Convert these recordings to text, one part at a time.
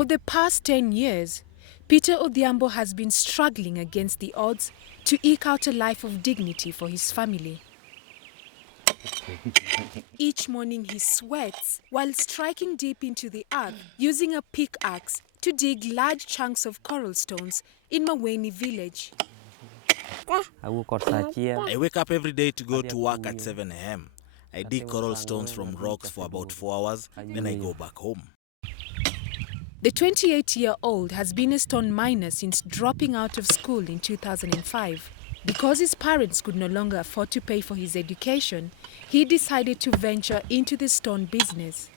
For the past 10 years, Peter Odhiambo has been struggling against the odds to eke out a life of dignity for his family. Each morning he sweats while striking deep into the earth using a pickaxe to dig large chunks of coral stones in Maweni village. I wake up every day to go to work at 7 a.m. I dig coral stones from rocks for about 4 hours, then I go back home. The 28-year-old has been a stone miner since dropping out of school in 2005. Because his parents could no longer afford to pay for his education, he decided to venture into the stone business.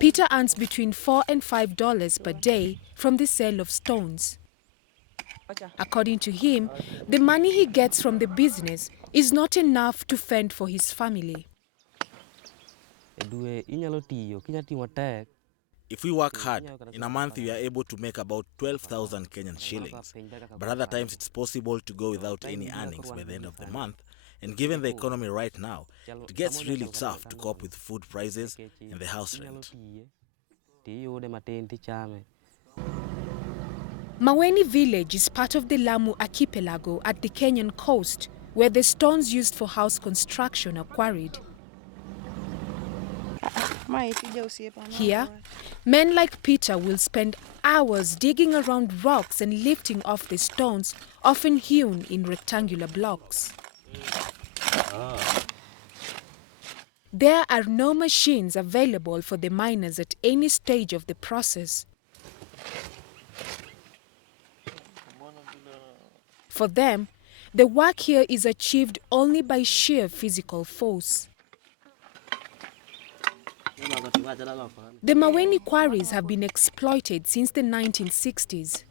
Peter earns between $4 and $5 per day from the sale of stones. According to him, the money he gets from the business is not enough to fend for his family. If we work hard, in a month we are able to make about 12,000 Kenyan shillings. But other times it's possible to go without any earnings by the end of the month. And given the economy right now, it gets really tough to cope with food prices and the house rent. Maweni village is part of the Lamu archipelago at the Kenyan coast, where the stones used for house construction are quarried. Here, men like Peter will spend hours digging around rocks and lifting off the stones, often hewn in rectangular blocks. There are no machines available for the miners at any stage of the process. For them, the work here is achieved only by sheer physical force. The Maweni quarries have been exploited since the 1960s.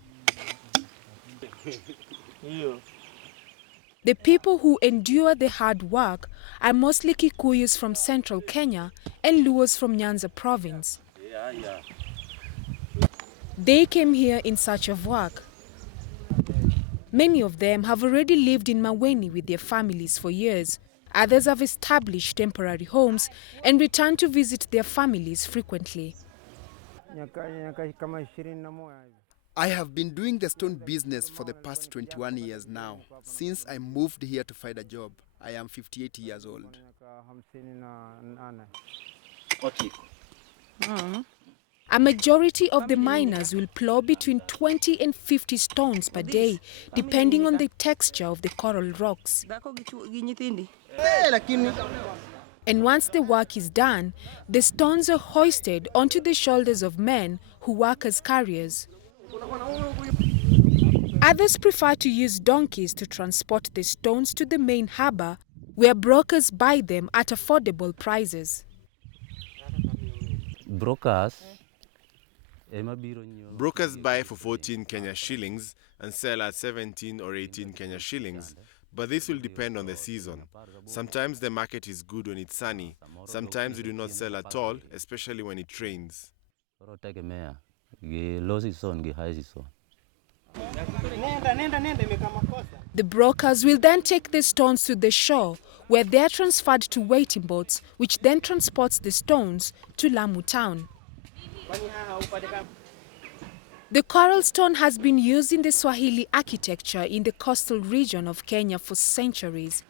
The people who endure the hard work are mostly Kikuyus from central Kenya and Luos from Nyanza province. They came here in search of work. Many of them have already lived in Maweni with their families for years. Others have established temporary homes and return to visit their families frequently. I have been doing the stone business for the past 21 years now, since I moved here to find a job. I am 58 years old. A majority of the miners will plow between 20 and 50 stones per day, depending on the texture of the coral rocks. And once the work is done, the stones are hoisted onto the shoulders of men who work as carriers. Others prefer to use donkeys to transport the stones to the main harbour, where brokers buy them at affordable prices. Brokers buy for 14 Kenya shillings and sell at 17 or 18 Kenya shillings. But this will depend on the season. Sometimes the market is good when it's sunny. Sometimes we do not sell at all, especially when it rains. The brokers will then take the stones to the shore, where they are transferred to waiting boats, which then transports the stones to Lamu town. The coral stone has been used in the Swahili architecture in the coastal region of Kenya for centuries.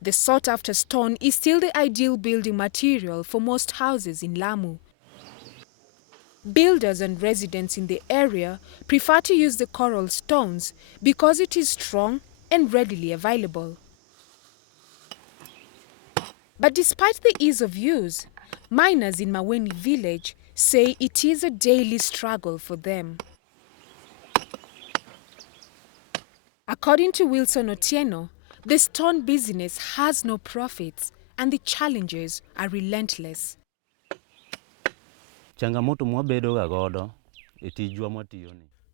The sought-after stone is still the ideal building material for most houses in Lamu. Builders and residents in the area prefer to use the coral stones because it is strong and readily available. But despite the ease of use, miners in Maweni village say it is a daily struggle for them. According to Wilson Otieno, the stone business has no profits and the challenges are relentless.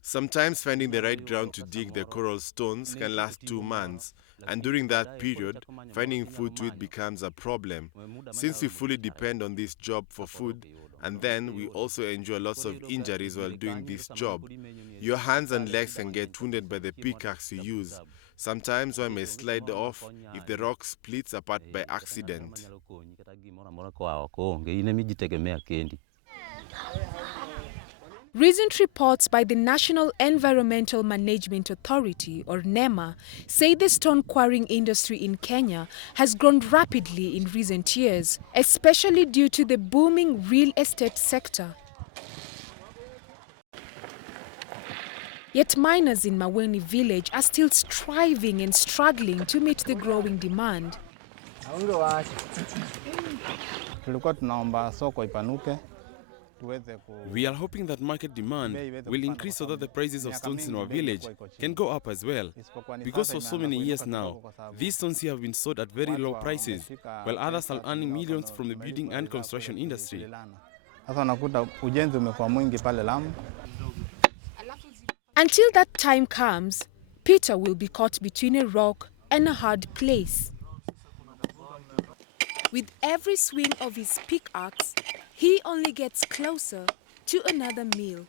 Sometimes finding the right ground to dig the coral stones can last 2 months, and during that period, finding food to eat becomes a problem. Since we fully depend on this job for food, and then we also endure lots of injuries while doing this job. Your hands and legs can get wounded by the pickaxe you use. Sometimes one may slide off if the rock splits apart by accident. Recent reports by the National Environmental Management Authority, or NEMA, say the stone quarrying industry in Kenya has grown rapidly in recent years, especially due to the booming real estate sector. Yet miners in Maweni village are still striving and struggling to meet the growing demand. We are hoping that market demand will increase so that the prices of stones in our village can go up as well. Because for so many years now, these stones here have been sold at very low prices, while others are earning millions from the building and construction industry. Until that time comes, Peter will be caught between a rock and a hard place. With every swing of his pickaxe, he only gets closer to another meal.